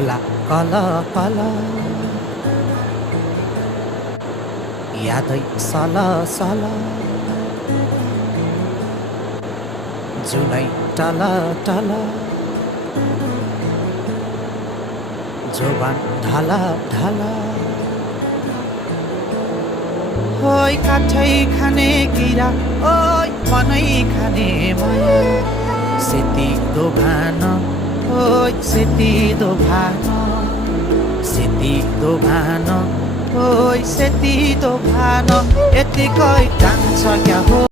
होला call call यादै सल सल जुनै टल टल जोबान ढल ढल ओइ काठै खाने किरा ओइ मनै खाने माया सेती दोभान ओइ सेती दोभान सेती दोभान ओइ सेती दोभान यतिकै जान्छ क्या हो।